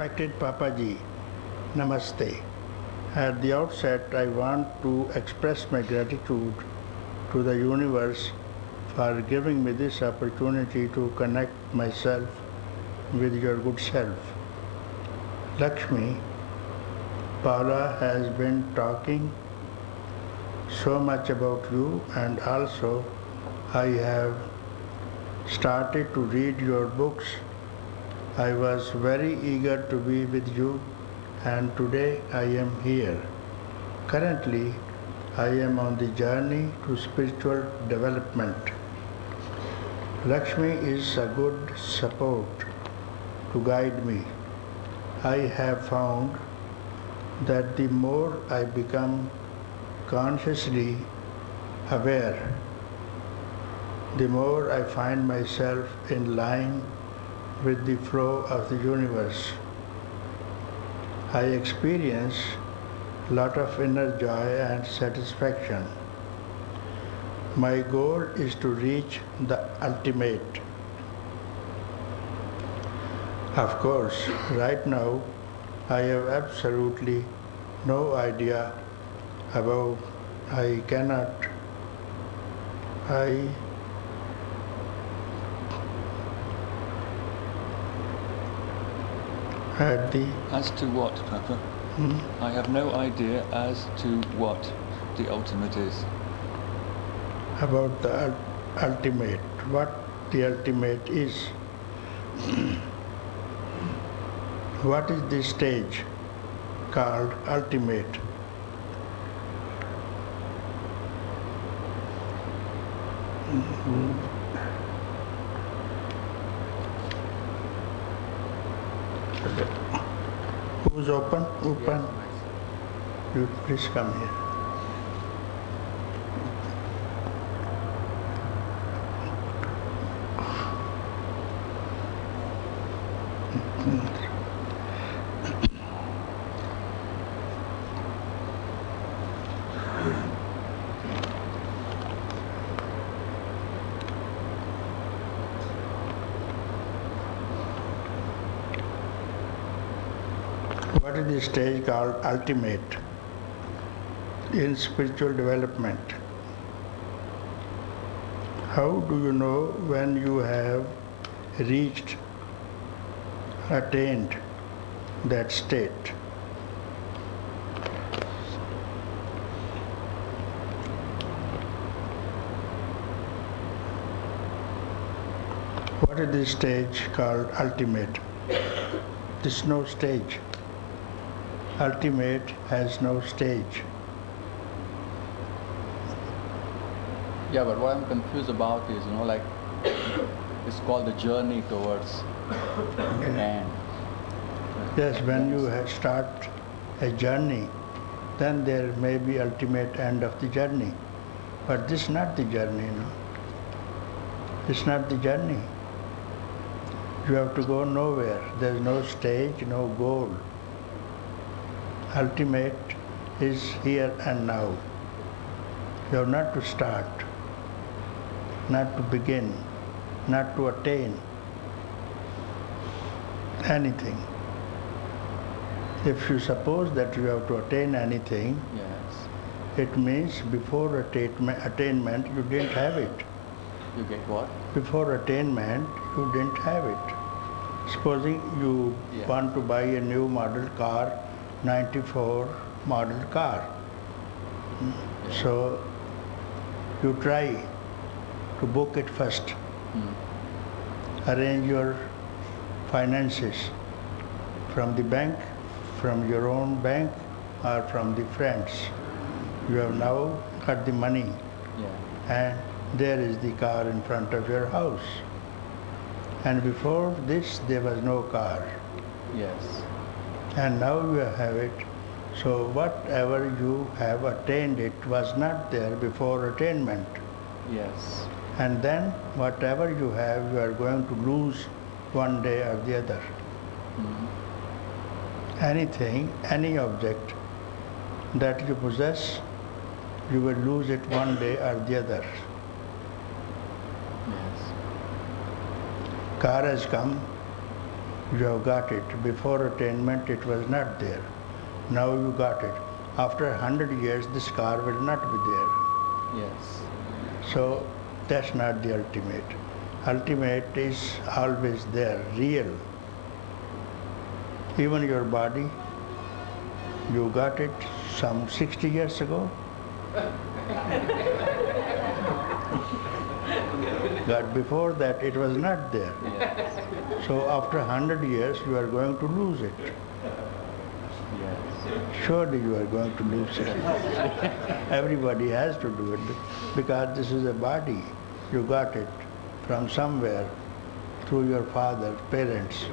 Respected Papaji, Namaste. At the outset, I want to express my gratitude to the universe for giving me this opportunity to connect myself with your good self. Lakshmi, Paula has been talking so much about you, and also I have started to read your books. I was very eager to be with you, and today I am here. Currently, I am on the journey to spiritual development. Lakshmi is a good support to guide me. I have found that the more I become consciously aware, the more I find myself in line with the flow of the universe. I experience a lot of inner joy and satisfaction. My goal is to reach the ultimate. Of course, right now I have absolutely no idea about I cannot I had the As to what, Papa? I have no idea as to what the ultimate is. about the ultimate, what the ultimate is. What is the stage called ultimate? Who's open? Open. You please come here. What is the stage called ultimate in spiritual development? How do you know when you have reached, attained that state? What is the stage called ultimate? There is no stage. Ultimate has no stage. Yeah, but what I'm confused about is, like, it's called the journey towards the end. Yes, when you start a journey, then there may be ultimate end of the journey. But this is not the journey, It's not the journey. You have to go nowhere. There is no stage, no goal. Ultimate is here and now. You have not to start, not to begin, not to attain anything. If you suppose that you have to attain anything, Yes. it means before attainment you didn't have it. You get what? Before attainment you didn't have it. Supposing you want to buy a new model car, 94 model car. So you try to book it first. Arrange your finances from the bank, from your own bank, or from the friends. You have now got the money, and there is the car in front of your house. And before this there was no car. Yes. And now you have it. So whatever you have attained, it was not there before attainment. Yes. And then whatever you have, you are going to lose one day or the other. Anything, any object that you possess, you will lose it one day or the other. Yes. Car has come, You have got it. Before attainment it was not there. Now you got it. After 100 years this car will not be there. Yes. So that's not the ultimate. Ultimate is always there, real. Even your body, you got it some 60 years ago. But before that it was not there. Yes. So after 100 years you are going to lose it. Yes. Surely you are going to lose it. Everybody has to do it because this is a body. You got it from somewhere through your father, parents.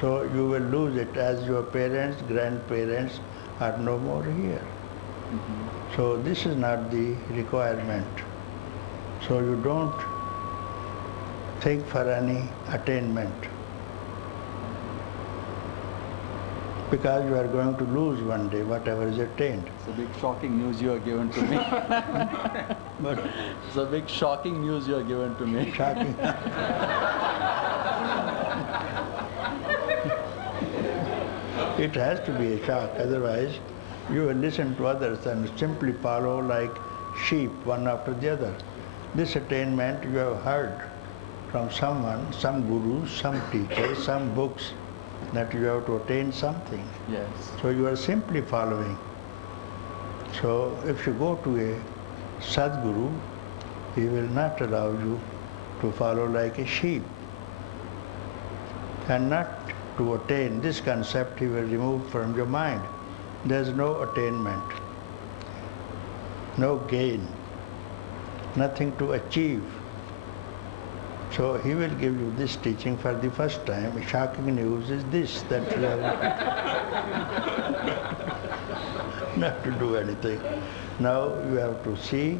So you will lose it as your parents, grandparents are no more here. So this is not the requirement. So you don't think for any attainment because you are going to lose one day whatever is attained. It's a big shocking news you are given to me. But It's a big shocking news you are given to me. shocking. It has to be a shock, otherwise you will listen to others and simply follow like sheep one after the other. This attainment you have heard from someone, some guru, some teacher, some books, that you have to attain something. Yes. So you are simply following. So if you go to a Sadguru, he will not allow you to follow like a sheep. And not to attain this concept, he will remove from your mind. There is no attainment, no gain, nothing to achieve. So he will give you this teaching for the first time. Shocking news is this, that you have not to do anything. Now you have to see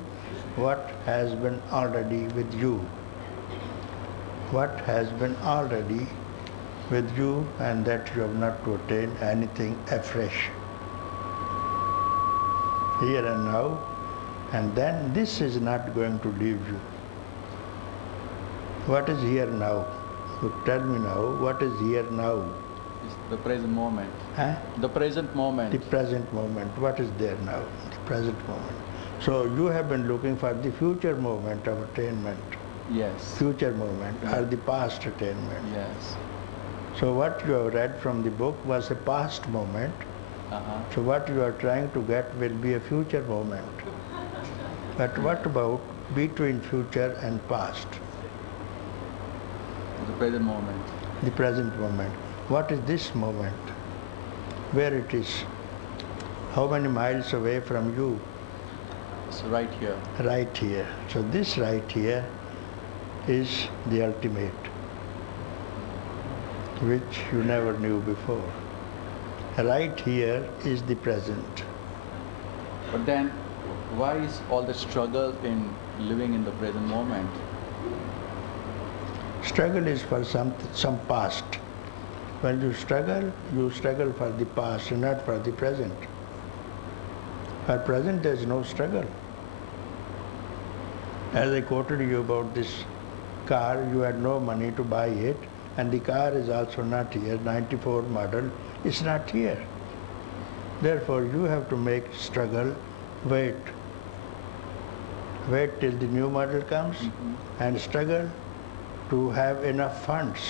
what has been already with you. What has been already with you, and that you have not to attain anything afresh. Here and now, and then this is not going to leave you. What is here now? You tell me now, what is here now? It's the present moment. Huh? The present moment. The present moment. What is there now? The present moment. So you have been looking for the future moment of attainment. Yes. Future moment or the past attainment. Yes. So what you have read from the book was a past moment. So what you are trying to get will be a future moment. But what about between future and past? The present moment. The present moment. What is this moment? Where it is? How many miles away from you? It's right here. Right here. So this right here is the ultimate, which you never knew before. Right here is the present. But then, why is all the struggle in living in the present moment? Struggle is for some past. When you struggle for the past, not for the present. For present there is no struggle. As I quoted you about this car, you had no money to buy it, and the car is also not here, 94 model is not here. Therefore you have to make struggle, wait till the new model comes, and struggle to have enough funds.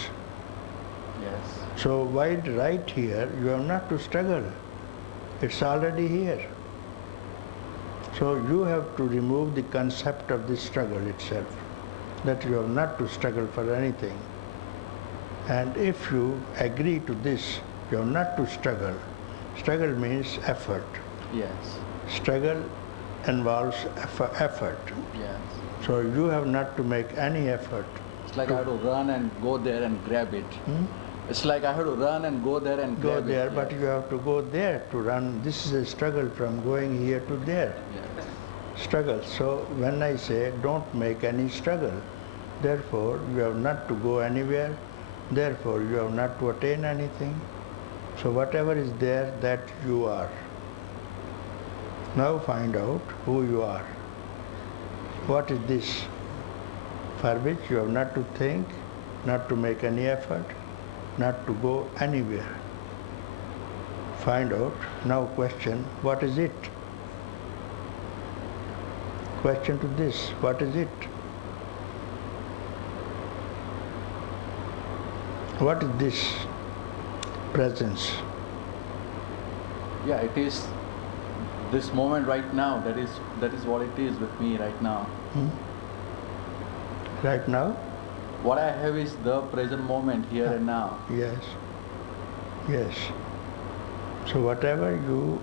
Yes. So while right here, you have not to struggle. It's already here. So you have to remove the concept of the struggle itself, that you have not to struggle for anything. And if you agree to this, you have not to struggle. Struggle means effort. Yes. Struggle involves effort. Yes. So you have not to make any effort. It's like I have to run and go there and grab it. It's like I have to run and go there and grab it. Go there, Yes. but you have to go there to run. This is a struggle from going here to there. Yes. Struggle. So when I say don't make any struggle, therefore you have not to go anywhere, therefore you have not to attain anything. So whatever is there, that you are. Now find out who you are. What is this? For which you have not to think, not to make any effort, not to go anywhere. Find out, now question, what is it? Question to this, what is it? What is this presence? Yeah, it is this moment right now. That is what it is with me right now. Right now? What I have is the present moment here and now. Yes. Yes. So whatever you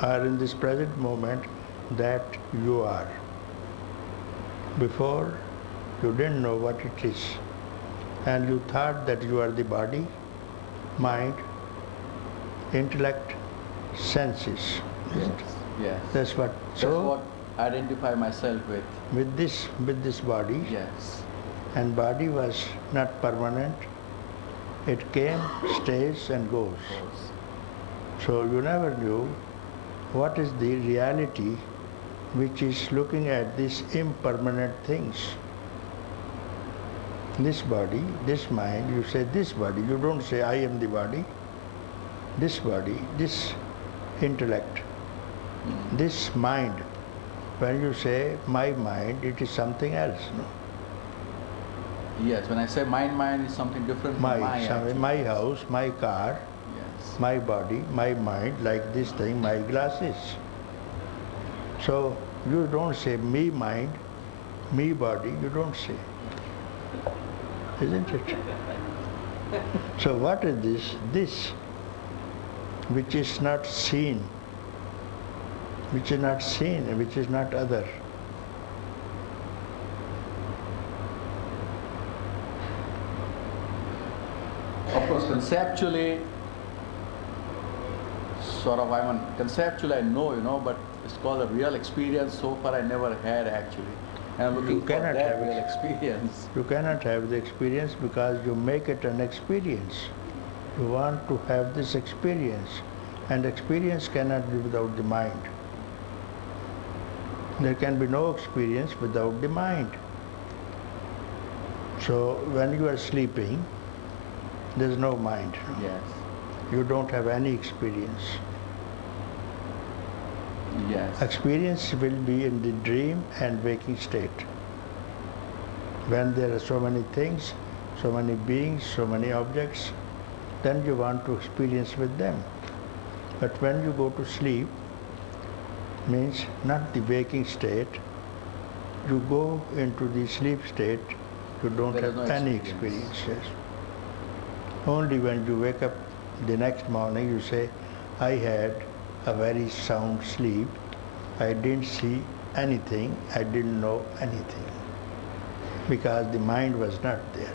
are in this present moment, that you are. Before, you didn't know what it is. And you thought that you are the body, mind, intellect, senses. Yes. Yes. That's what. That's what I identify myself with. With this body. Yes. And body was not permanent. It came, stays and goes. So you never knew what is the reality which is looking at these impermanent things. This body, this mind, you say this body, you don't say I am the body. This body, this intellect, this mind. When you say my mind, it is something else. No? Yes, when I say mind is something different from my house, my car, yes. My body, my mind, like this thing, my glasses. So you don't say me mind, me body, you don't say. Isn't it? So what is this? This which is not seen, which is not seen, which is not other. Of course, conceptually, conceptually I know, but it's called a real experience. So far I never had actually. And I'm looking for that real experience. You cannot have the experience because you make it an experience. You want to have this experience, and experience cannot be without the mind. There can be no experience without the mind. So when you are sleeping, there is no mind. Yes. You don't have any experience. Yes. Experience will be in the dream and waking state. When there are so many things, so many beings, so many objects, then you want to experience with them. But when you go to sleep, means not the waking state, you go into the sleep state, you don't have any experience. Yes. Only when you wake up the next morning, you say, I had a very sound sleep. I didn't see anything. I didn't know anything. Because the mind was not there.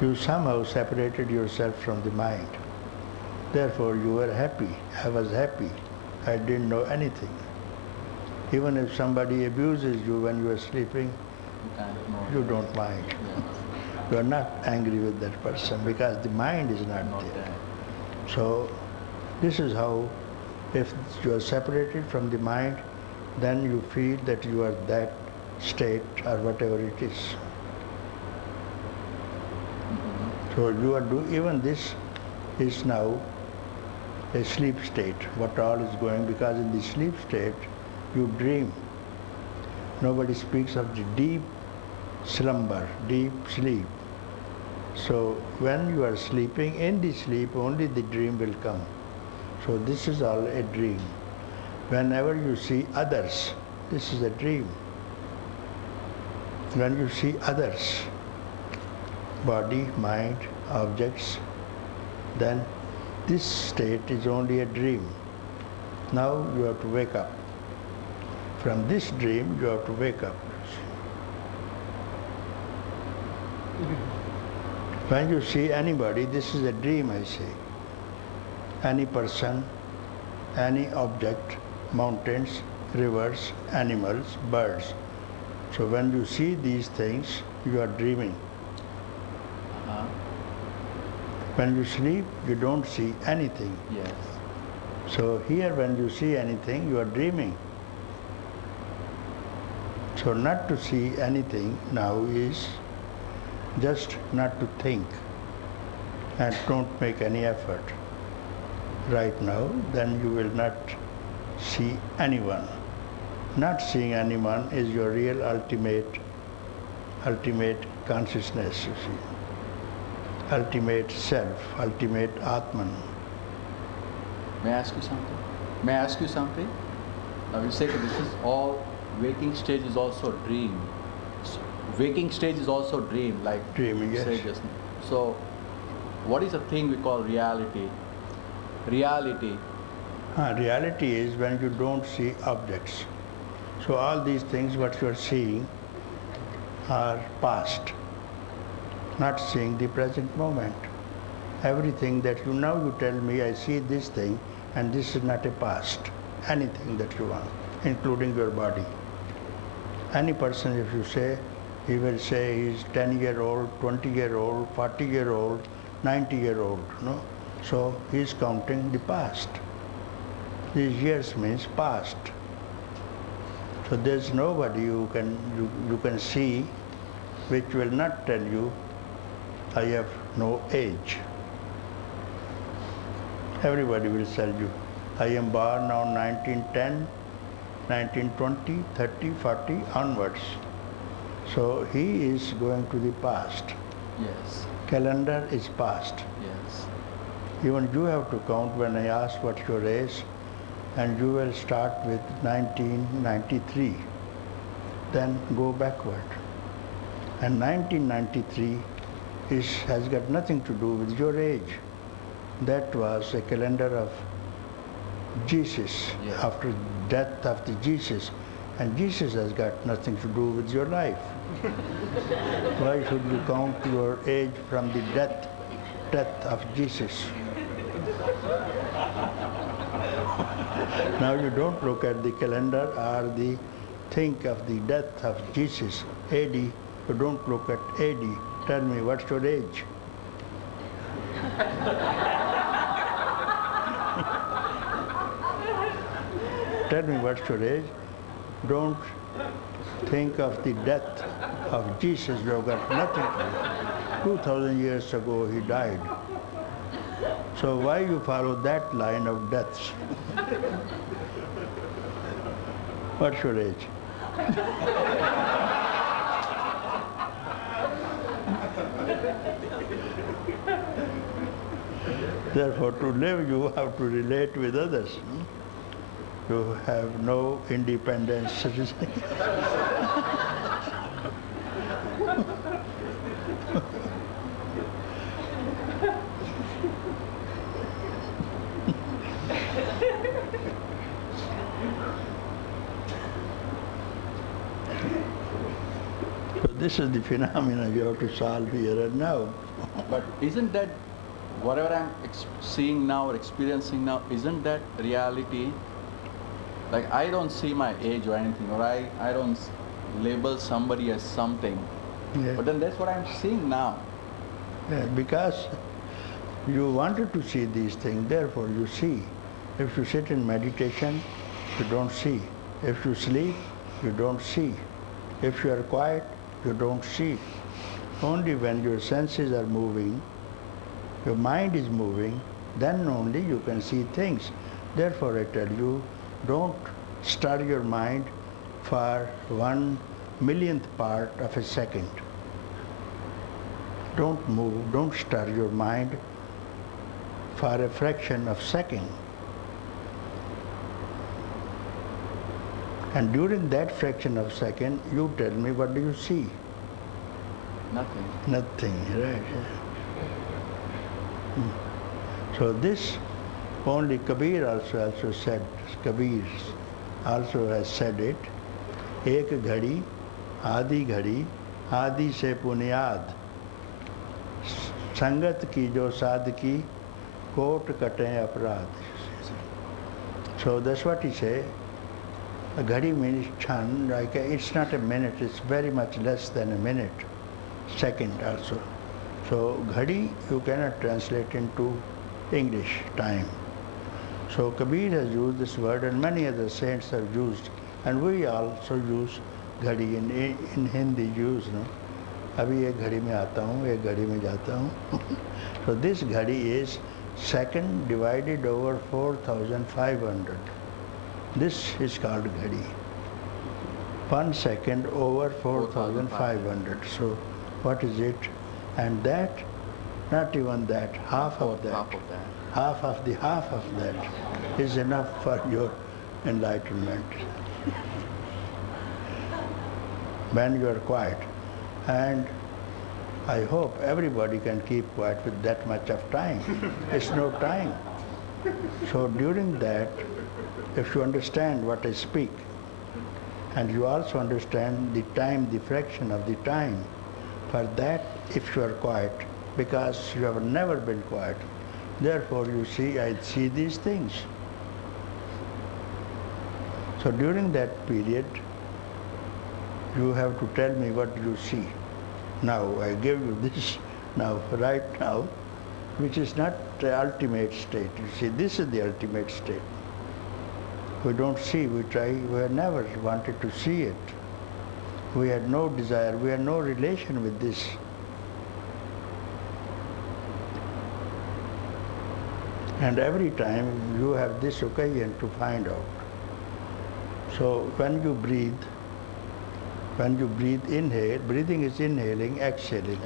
You somehow separated yourself from the mind. Therefore, you were happy. I was happy. I didn't know anything. Even if somebody abuses you when you are sleeping, you don't mind. Yes. You are not angry with that person because the mind is not there. So this is how, if you are separated from the mind, then you feel that you are that state or whatever it is. So you are even this is now a sleep state, what all is going, because in the sleep state you dream. Nobody speaks of the deep slumber, deep sleep. So when you are sleeping, in the sleep only the dream will come. So this is all a dream. Whenever you see others, this is a dream. When you see others, body, mind, objects, then this state is only a dream. Now you have to wake up. From this dream you have to wake up. When you see anybody, this is a dream, I say. Any person, any object, mountains, rivers, animals, birds. So when you see these things, you are dreaming. When you sleep, you don't see anything. Yes. So here when you see anything, you are dreaming. So not to see anything now is just not to think and don't make any effort right now, then you will not see anyone. Not seeing anyone is your real ultimate consciousness, you see. Ultimate self, ultimate Atman. May I ask you something? May I ask you something? Now you say that this is all, waking stage is also dream. So, waking stage is also dream, like Dream, yes. you said just now. So, what is the thing we call reality? Reality. Reality is when you don't see objects. So all these things what you are seeing are past, not seeing the present moment. Everything that you now you tell me, I see this thing, and this is not a past. Anything that you want, including your body. Any person, if you say, he will say he's 10-year-old, 20-year-old, 40-year-old, 90-year-old, no? So he's counting the past. These years means past. So there's nobody you can see which will not tell you, I have no age. Everybody will tell you, I am born on 1910, 1920, 30, 40 onwards. So he is going to the past. Yes. Calendar is past. Yes. Even you have to count when I ask what's your age, and you will start with 1993, then go backward. And 1993 has got nothing to do with your age. That was a calendar of Jesus, Yes. after death of the Jesus. And Jesus has got nothing to do with your life. Why should you count your age from the death of Jesus? Now you don't look at the calendar or think of the death of Jesus, AD. You don't look at AD. Tell me, what's your age? Tell me what's your age. Don't think of the death of Jesus. You've got nothing to do. 2,000 years ago he died. So why you follow that line of deaths? What's your age? Therefore, to live, you have to relate with others. You have no independence. So this is the phenomenon you have to solve here and now. But isn't that, whatever I'm seeing now or experiencing now, isn't that reality? Like, I don't see my age or anything, or I don't label somebody as something. Yeah. But then that's what I'm seeing now. Yeah, because you wanted to see these things, therefore you see. If you sit in meditation, you don't see. If you sleep, you don't see. If you are quiet, you don't see. Only when your senses are moving, your mind is moving, then only you can see things. Therefore I tell you, don't stir your mind for 1/1,000,000th part of a second. Don't move, don't stir your mind for a fraction of a second. And during that fraction of a second, you tell me, what do you see? Nothing. Nothing, right? So this, only Kabir also said, Kabir also has said it, Ek ghadi, adi se punyad, sangat ki jo sadh ki, kot kate aparad. So that's what he said. A ghadi means chan, like it's not a minute, it's very much less than a minute, second also. So ghadi you cannot translate into English time. So Kabir has used this word, and many other saints have used, and we also use ghadi in Hindi use, no? अभी एक घड़ी में आता हूँ, एक घड़ी में जाता हूँ. So this घड़ी is second divided over 4,500. This is called घड़ी. 1 second over 4,500. So what is it? And that, not even that, half of that, half of that is enough for your enlightenment. When you are quiet. And I hope everybody can keep quiet with that much of time. It's no time. So during that, if you understand what I speak, and you also understand the time, the fraction of the time, for that if you are quiet, because you have never been quiet, therefore you see, I see these things. So during that period, you have to tell me what you see. Now I give you this now, right now, which is not the ultimate state. You see, this is the ultimate state. We don't see, we try, we have never wanted to see it. We had no desire, we had no relation with this. And every time you have this occasion to find out. So when you breathe, inhale, breathing is inhaling, exhaling.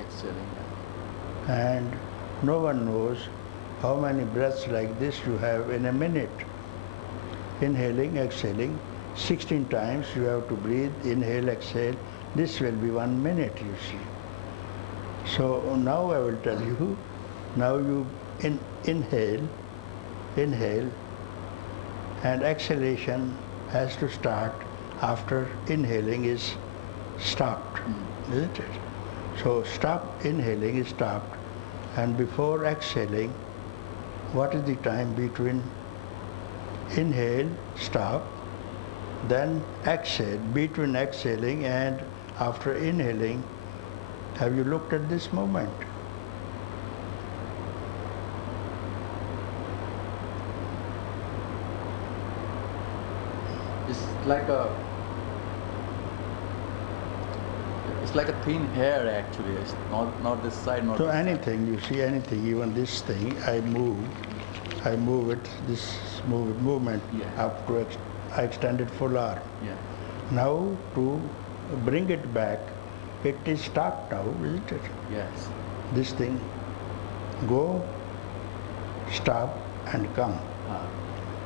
And no one knows how many breaths like this you have in a minute. Inhaling, exhaling, 16 times you have to breathe, inhale, exhale. This will be 1 minute, you see. So now I will tell you, now you inhale, and exhalation has to start after inhaling is stopped, isn't it? So inhaling is stopped, and before exhaling, what is the time between inhale, stop, then exhale, between exhaling and after inhaling? Have you looked at this moment? It's like a thin hair actually. It's not this side, not so this anything, you see anything, even this thing, I move it, this movement up to I extend it full arm. Yeah. Now to bring it back, it is stopped now, isn't it? Yes. This thing, go, stop and come.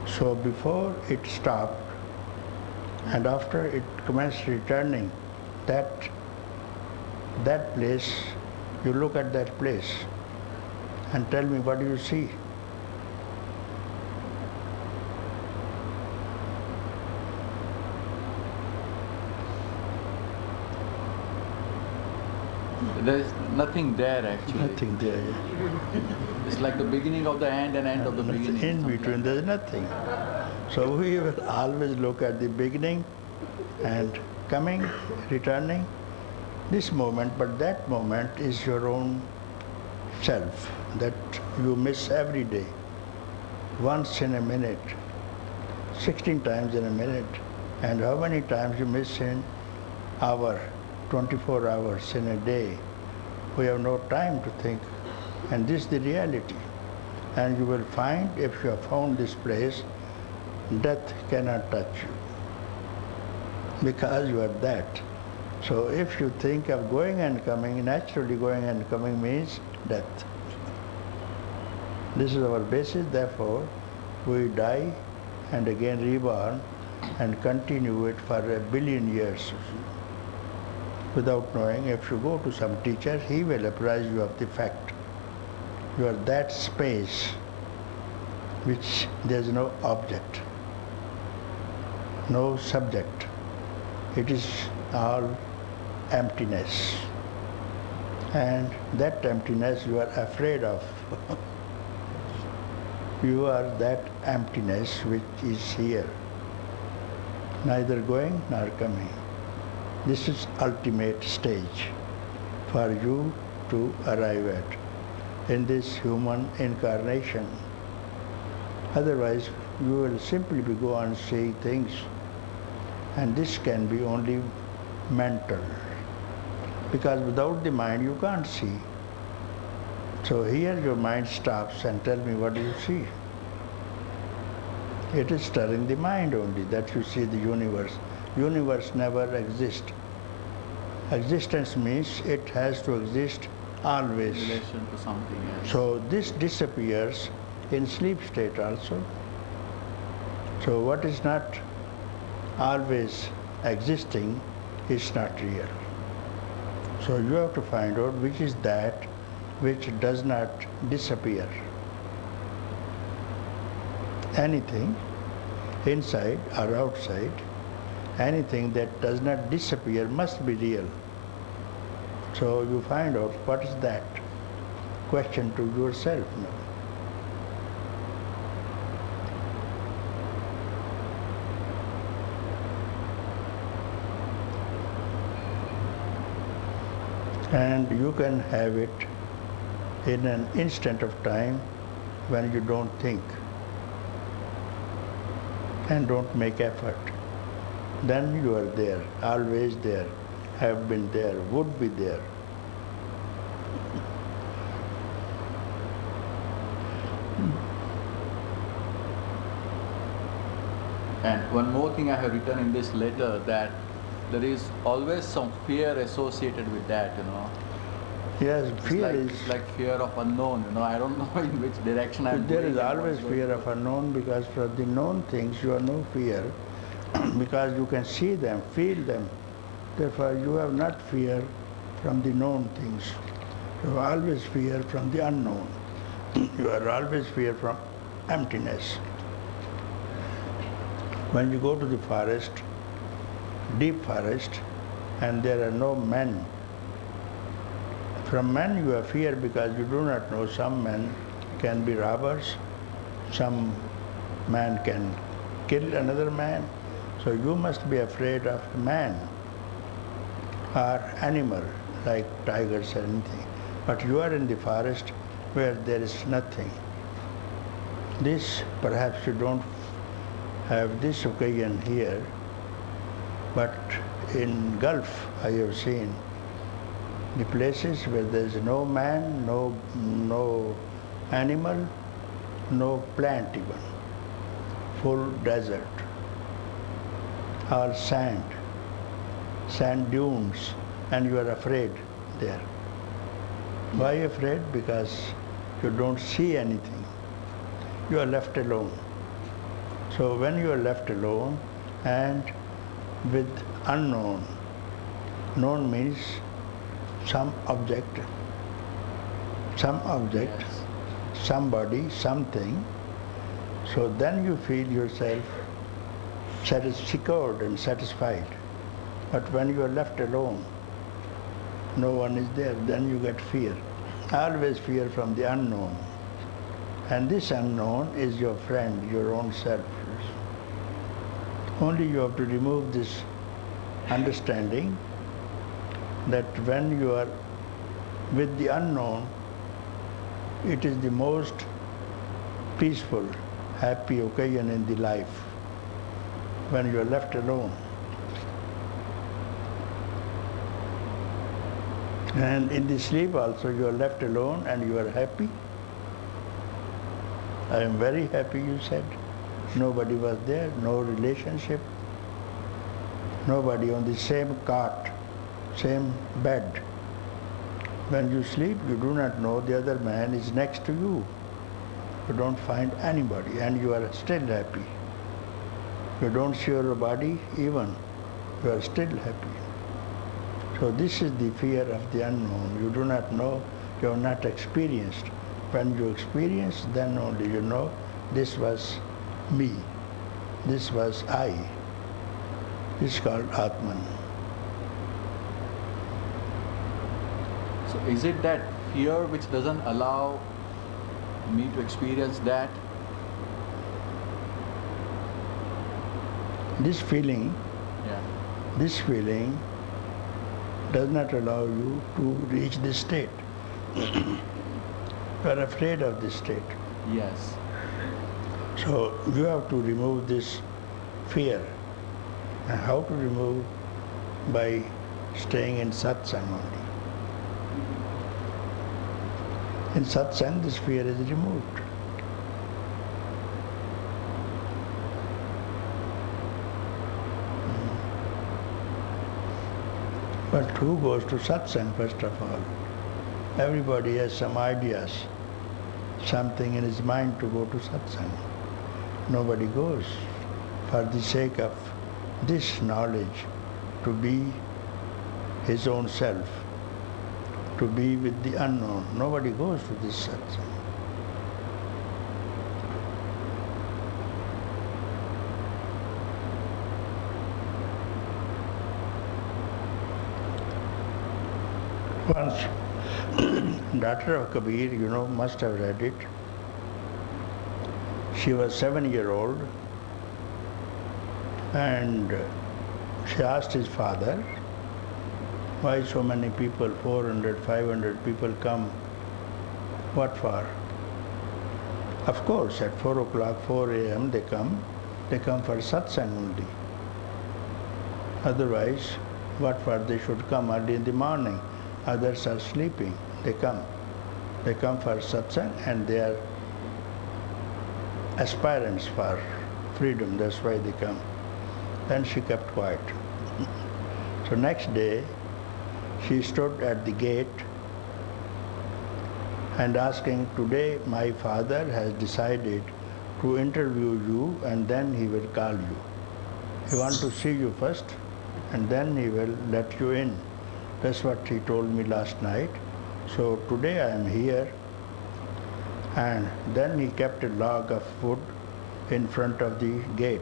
So before it stopped and after it commenced returning, that place, you look at that place and tell me what do you see? There is nothing there actually. Nothing there. It's like the beginning of the end and end of the beginning. In between, there is nothing. So we will always look at the beginning and coming, returning, this moment, but that moment is your own self that you miss every day, once in a minute, 16 times in a minute, and how many times you miss in hour, 24 hours in a day. We have no time to think, and this is the reality. And you will find, if you have found this place, death cannot touch you, because you are that. So if you think of going and coming, naturally going and coming means death. This is our basis, therefore we die and again reborn and continue it for 1 billion years without knowing. If you go to some teacher, he will apprise you of the fact. You are that space which there is no object, no subject. It is all emptiness. And that emptiness you are afraid of. You are that emptiness which is here, neither going nor coming. This is ultimate stage for you to arrive at in this human incarnation. Otherwise, you will simply go on saying things, and this can be only mental, because without the mind you can't see. So here your mind stops and tell me, what do you see? It is stirring the mind only that you see the universe. Universe never exists. Existence means it has to exist always. In relation to something else. So this disappears in sleep state also. So what is not always existing is not real. So you have to find out which is that which does not disappear. Anything, inside or outside, anything that does not disappear must be real. So you find out what is that. Question to yourself now. And you can have it in an instant of time when you don't think and don't make effort. Then you are there, always there, have been there, would be there. And one more thing I have written in this letter, that there is always some fear associated with that, you know. Yes, fear is... It's like fear of unknown, you know. I don't know in which direction I'm There going is and always what's going fear on. of unknown, because for the known things you have no fear because you can see them, feel them. Therefore you have not fear from the known things. You have always fear from the unknown. You are always fear from emptiness. When you go to the forest, deep forest, and there are no men, from men you have fear because you do not know. Some men can be robbers, some man can kill another man. So you must be afraid of man or animal like tigers or anything. But you are in the forest where there is nothing. This perhaps you don't have this occasion here, but in Gulf I have seen the places where there is no man, no animal, no plant even, full desert, all sand dunes, and you are afraid there. Why afraid? Because you don't see anything. You are left alone. So when you are left alone and with unknown, known means some object, Yes. somebody, something. So then you feel yourself secured and satisfied. But when you are left alone, no one is there, then you get fear. Always fear from the unknown. And this unknown is your friend, your own self. Only you have to remove this understanding that when you are with the unknown, it is the most peaceful, happy occasion in the life, when you are left alone. And in the sleep also you are left alone and you are happy. I am very happy, you said. Nobody was there, no relationship, nobody on the same cot, same bed. When you sleep, you do not know the other man is next to you. You don't find anybody and you are still happy. You don't see your body even, you are still happy. So this is the fear of the unknown. You do not know, you have not experienced. When you experience, then only you know this was me, this was I. This is called Atman. So is it that fear which doesn't allow me to experience that? This feeling does not allow you to reach this state. You are afraid of this state. Yes. So you have to remove this fear. And how to remove? By staying in satsang only. In satsang, this fear is removed. But who goes to satsang first of all? Everybody has some ideas, something in his mind to go to satsang. Nobody goes for the sake of this knowledge, to be his own self, to be with the unknown. Nobody goes to this satsang. Once, daughter of Kabir, must have read it. She was 7-year-old and she asked his father, why so many people, 400, 500 people come? What for? Of course, at 4 o'clock, 4 a.m. they come for satsang only. Otherwise, what for they should come early in the morning? Others are sleeping. They come for satsang and they are aspirants for freedom. That's why they come. Then she kept quiet. So next day, she stood at the gate and asking, today my father has decided to interview you and then he will call you. He wants to see you first and then he will let you in. That's what he told me last night. So today I am here. And then he kept a log of wood in front of the gate.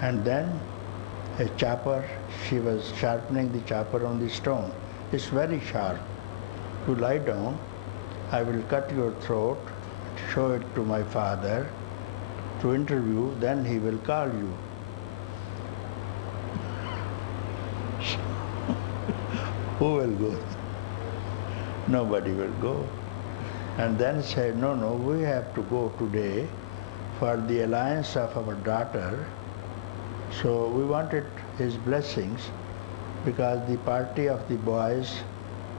And then a chopper, she was sharpening the chopper on the stone. It's very sharp. You lie down, I will cut your throat, show it to my father to interview, then he will call you. Who will go? Nobody will go. And then said, no, we have to go today for the alliance of our daughter. So we wanted his blessings because the party of the boys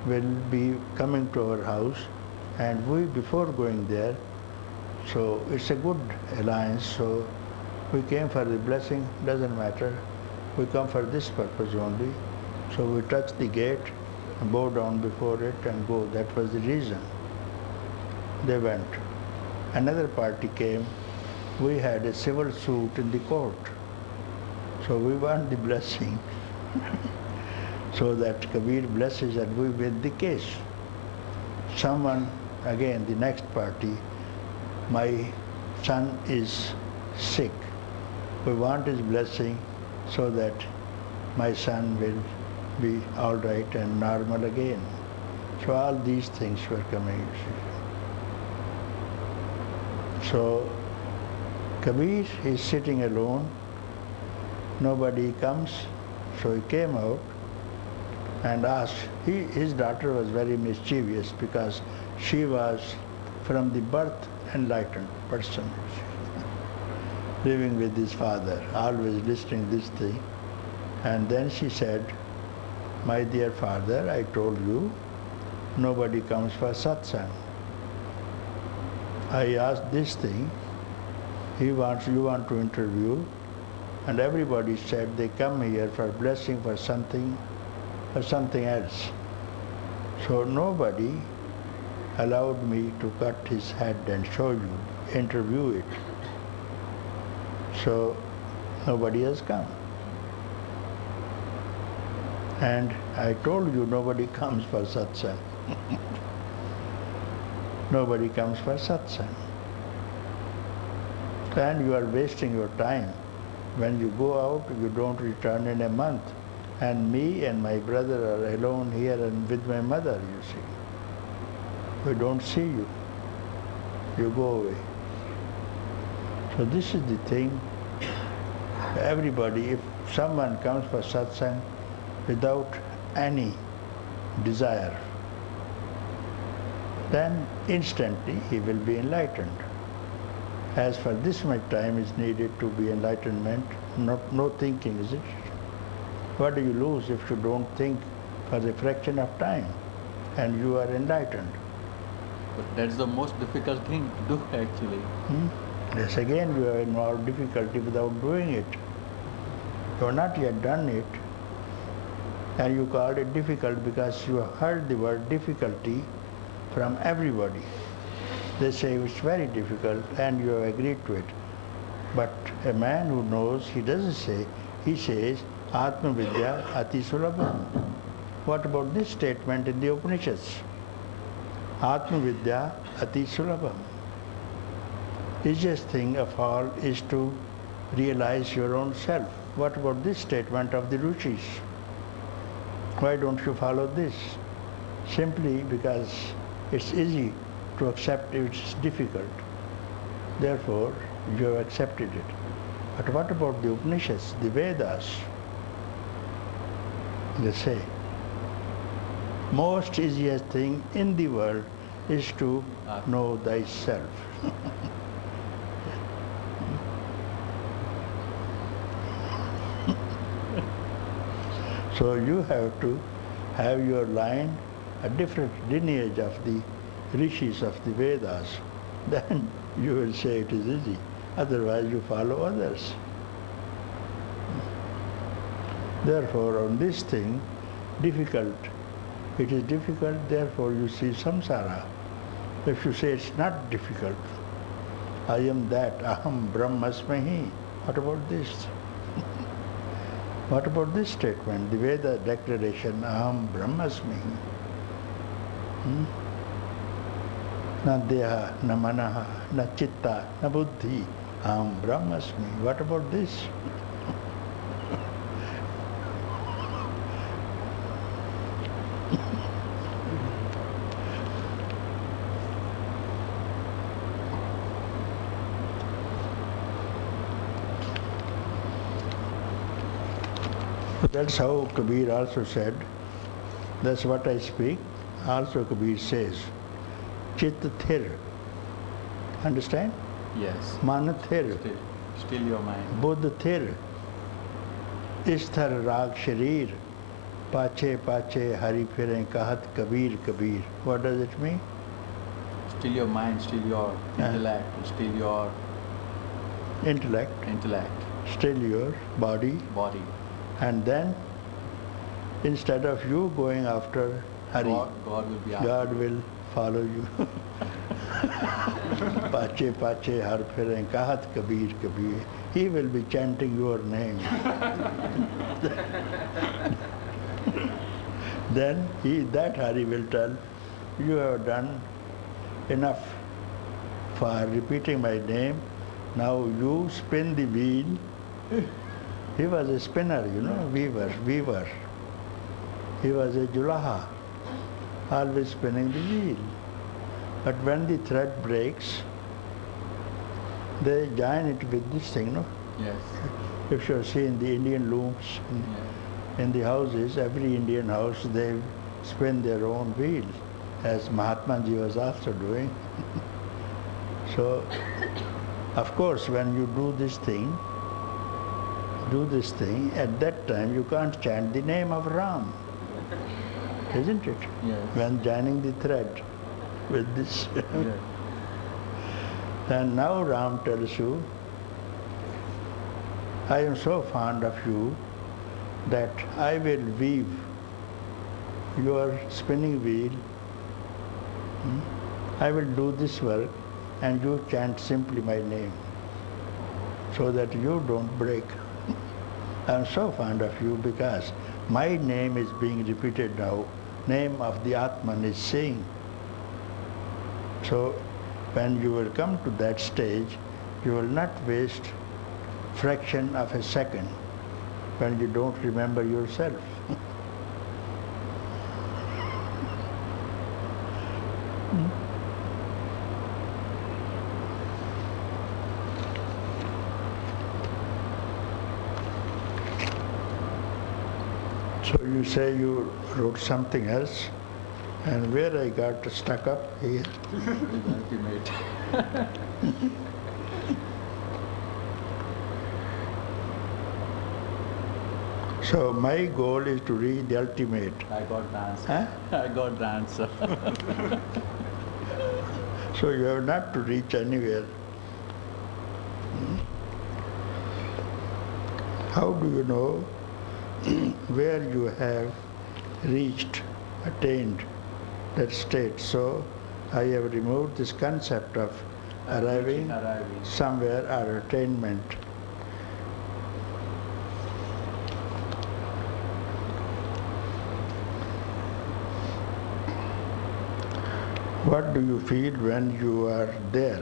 will be coming to our house and we, before going there, so it's a good alliance, so we came for the blessing, doesn't matter. We come for this purpose only. So we touch the gate, bow down before it and go. That was the reason. They went. Another party came. We had a civil suit in the court. So we want the blessing so that Kabir blesses and we win the case. Someone, again the next party, my son is sick. We want his blessing so that my son will be all right and normal again. So all these things were coming, you see. So Kabir is sitting alone, nobody comes, so he came out and asked. His daughter was very mischievous because she was from the birth enlightened person, living with his father, always listening to this thing. And then she said, my dear father, I told you, nobody comes for satsang. I asked this thing, you want to interview, and everybody said they come here for blessing for something else. So nobody allowed me to cut his head and show you, interview it. So nobody has come. And I told you nobody comes for satsang. Nobody comes for satsang. And you are wasting your time. When you go out, you don't return in a month. And me and my brother are alone here and with my mother, you see. We don't see you. You go away. So this is the thing. Everybody, if someone comes for satsang without any desire, then instantly he will be enlightened. As for this much time is needed to be enlightenment, no thinking, is it? What do you lose if you don't think for the fraction of time and you are enlightened? But that's the most difficult thing to do actually. Yes, again you have involved difficulty without doing it. You have not yet done it, and you called it difficult because you have heard the word difficulty from everybody. They say it's very difficult and you have agreed to it. But a man who knows, he doesn't say, he says, Atma Vidya Ati Sulabham. What about this statement in the Upanishads? Atma Vidya Ati Sulabham. Easiest thing of all is to realize your own self. What about this statement of the Rishis? Why don't you follow this? Simply because it's easy to accept if it's difficult. Therefore, you have accepted it. But what about the Upanishads, the Vedas? They say, most easiest thing in the world is to know thyself. So you have to have your line, a different lineage of the rishis of the Vedas. Then you will say it is easy. Otherwise you follow others. Therefore on this thing, difficult. It is difficult, therefore you see samsara. If you say it's not difficult, I am that, aham brahmasmahi. What about this? What about this statement, the Veda declaration, aham brahmasmi? Na deha, na manaha, na chitta, na buddhi, aham brahmasmi. What about this? That's how Kabir also said. That's what I speak. Also Kabir says, Chit thir. Understand? Yes. Man thir. Still your mind. Buddh thir. Isthar rag sharir. Pache pache hari phiren kahat Kabir Kabir. What does it mean? Still your mind, still your intellect, still your Intellect. Still your body. And then, instead of you going after Hari, God will follow you. Pache pache har phiren kahat Kabir Kabir. He will be chanting your name. Then that Hari will tell, you have done enough for repeating my name. Now you spin the wheel. He was a spinner, weaver. He was a julaha, always spinning the wheel. But when the thread breaks, they join it with this thing, no? Yes. If you see in the Indian looms, in the houses, every Indian house, they spin their own wheel, as Mahatma Ji was also doing. So, of course, when you do this thing, at that time you can't chant the name of Ram, isn't it? Yes. When joining the thread with this. Yes. And now Ram tells you, I am so fond of you that I will weave your spinning wheel. I will do this work and you chant simply my name so that you don't break. I am so fond of you because my name is being repeated now. Name of the Atman is saying. So when you will come to that stage, you will not waste fraction of a second when you don't remember yourself. So you say you wrote something else, and where I got stuck up here. Ultimate. So my goal is to read the ultimate. I got the answer. Huh? I got the answer. So you have not to reach anywhere. How do you know where you have reached, attained that state? So I have removed this concept of arriving somewhere or attainment. What do you feel when you are there?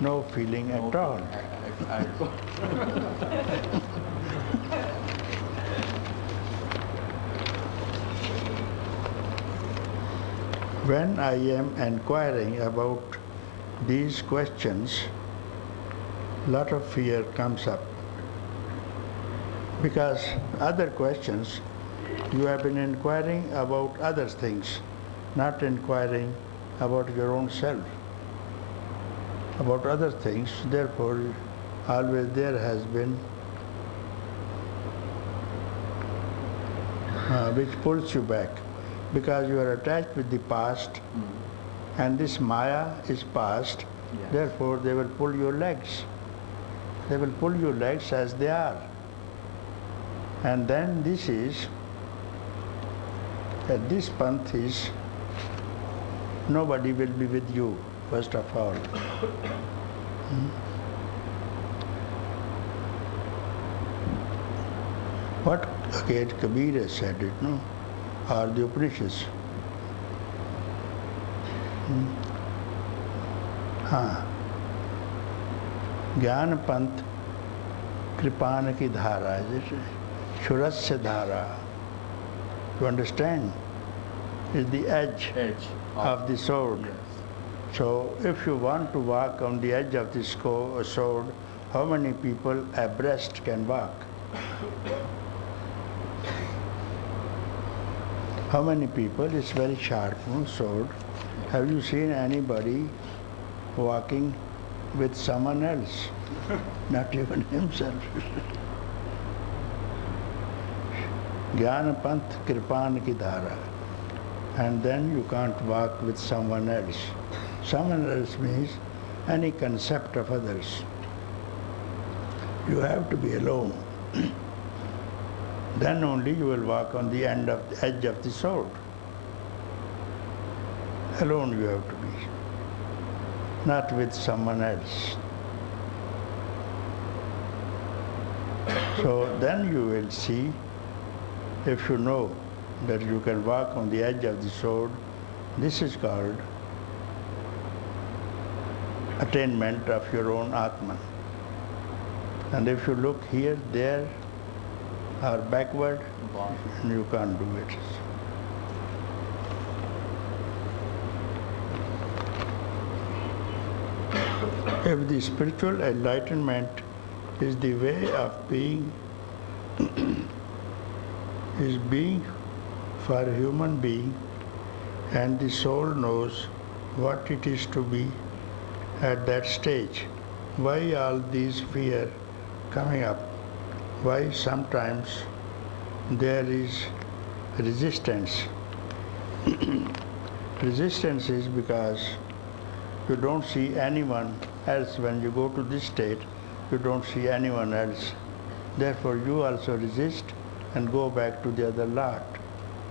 No feeling at all. When I am inquiring about these questions, lot of fear comes up. Because other questions, you have been inquiring about other things, not inquiring about your own self, about other things. Therefore, always there has been which pulls you back, because you are attached with the past, and this Maya is past. Yes. Therefore, they will pull your legs. They will pull your legs as they are. And then this panth is, nobody will be with you, first of all. What again Kabir has said it, no? Or the Upanishads. Jnana Panth Kripana ki dhara, Shurasya dhara. You understand? Is the edge of the sword. Yes. So if you want to walk on the edge of the sword, how many people abreast can walk? How many people? It's very sharp, no, sword. Have you seen anybody walking with someone else? Not even himself. Jnana Panth Kripan ki dhara. And then you can't walk with someone else. Someone else means any concept of others. You have to be alone. Then only you will walk on the edge of the sword. Alone you have to be, not with someone else. So then you will see, if you know that you can walk on the edge of the sword, this is called attainment of your own Atman. And if you look here, there, or backward, you can't do it. If the spiritual enlightenment is the way of being, is being for a human being, and the soul knows what it is to be at that stage, why all these fear coming up? Why sometimes there is resistance? Resistance is because you don't see anyone else. When you go to this state, you don't see anyone else. Therefore, you also resist and go back to the other lot,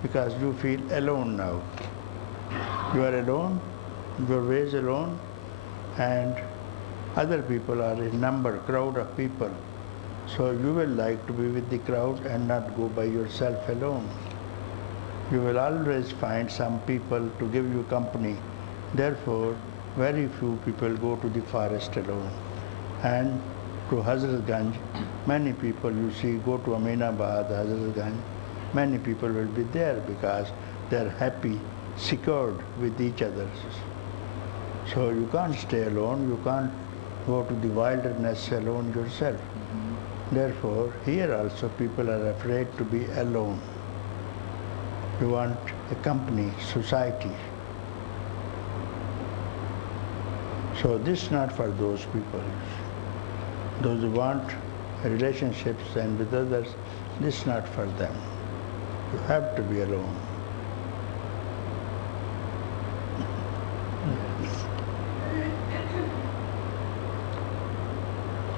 because you feel alone now. You are alone, your way is alone, and other people are in number, crowd of people. So you will like to be with the crowd and not go by yourself alone. You will always find some people to give you company. Therefore, very few people go to the forest alone. And to Hazratganj, many people you see go to Aminabad, Hazratganj, many people will be there because they are happy, secured with each other. So you can't stay alone, you can't go to the wilderness alone yourself. Therefore, here also people are afraid to be alone. You want a company, society. So this is not for those people. Those who want relationships and with others, this is not for them. You have to be alone.